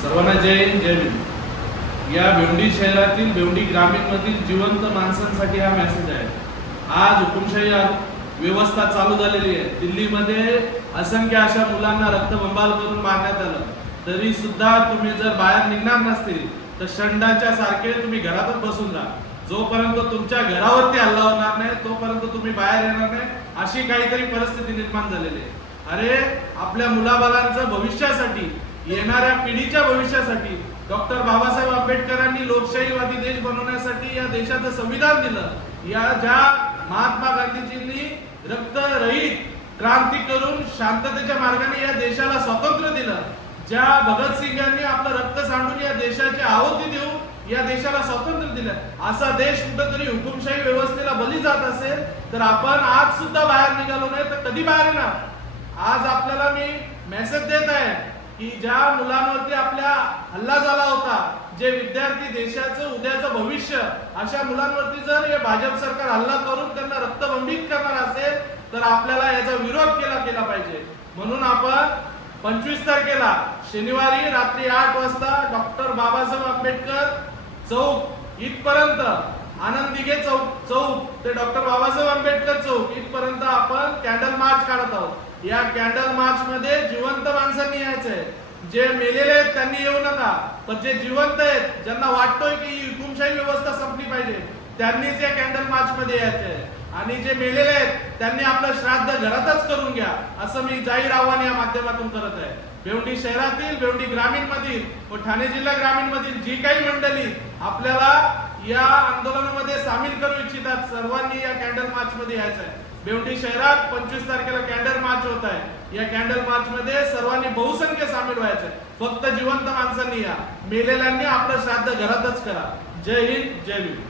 सर्वांना जय हिंद जय भीम. या भेवंडी शहरातील भेवंडी ग्रामीण मधील जिवंत माणसांसाठी हा मेसेज आहे. आज हुकुमशाही व्यवस्था चालू झालेली आहे. दिल्लीमध्ये असंख्य अशा मुलांना रक्तबंबाल करून मारण्यात आलं. तरी सुद्धा तुम्ही जर बाहेर निघणार नसतील तर शंडाच्या सारखे तुम्ही घरातच बसून राहा. जोपर्यंत तुमच्या घरावरती हल्ला होणार नाही तोपर्यंत तुम्ही बाहेर येणार नाही, अशी काहीतरी परिस्थिती निर्माण झालेली आहे. अरे आपल्या मुलाबाळांच्या भविष्यासाठी, येणाऱ्या पिढीच्या भविष्यासाठी डॉक्टर बाबासाहेब आंबेडकरांनी लोकशाहीवादी देश बनवण्यासाठी या देशाचं संविधान दिलं. या ज्या महात्मा गांधीजींनी रक्तरहित क्रांती करून शांततेच्या मार्गाने या देशाला स्वातंत्र्य दिलं, ज्या भगतसिंगांनी आपलं रक्त सांडून या देशाची आहुती देऊन या देशाला स्वातंत्र्य दिलं, असा देश कुठेतरी हुकुमशाही व्यवस्थेला बली जात असेल तर आपण आज सुद्धा बाहेर निघालो नाही तर कधी बाहेर येणार? आज आपल्याला मी मेसेज देत आहे की ज्या मुलांवरती आपल्या हल्ला झाला होता, जे विद्यार्थी देशाचं उद्याचं भविष्य, अशा मुलांवरती जर हे भाजप सरकार हल्ला करून त्यांना रक्तबंबित करणार असेल तर आपल्याला याचा विरोध केला पाहिजे. म्हणून आपण 25 तारखेला शनिवारी रात्री 8 वाजता डॉक्टर बाबासाहेब आंबेडकर चौक इथपर्यंत, आनंद दिघे चौक ते डॉक्टर बाबासाहेब आंबेडकर चौक इथपर्यंत आपण कॅन्डल मार्च काढत आहोत. या कॅन्डल मार्च मध्ये जिवंत माणसांनी यायचंय. जे मेलेले आहेत त्यांनी येऊ नका, पण जे जिवंत आहेत, ज्यांना वाटतोय की ही हुकुमशाही व्यवस्था संपली पाहिजे, त्यांनीच या कॅन्डल मार्च मध्ये यायचंय. आणि जे मेलेले आहेत त्यांनी आपलं श्राद्ध घरातच करून घ्या, असं मी जाहीर आव्हान या माध्यमातून करत आहे. भेवंडी शहरातील, भेवंडी ग्रामीण मधील व ठाणे जिल्हा ग्रामीण मधील जी काही मंडळी आपल्याला या आंदोलनामध्ये सामील करू इच्छितात, सर्वांनी या कॅन्डल मार्च मध्ये यायचं आहे. भेवंडी शहरात 25 तारखेला कॅन्डल मार्च होत आहे. या कॅन्डल मार्च मध्ये सर्वांनी बहुसंख्य सामील व्हायचं. फक्त जिवंत माणसांनी या, मेलेल्यांनी आपलं श्राद्ध घरातच करा. जय हिंद जय भीम.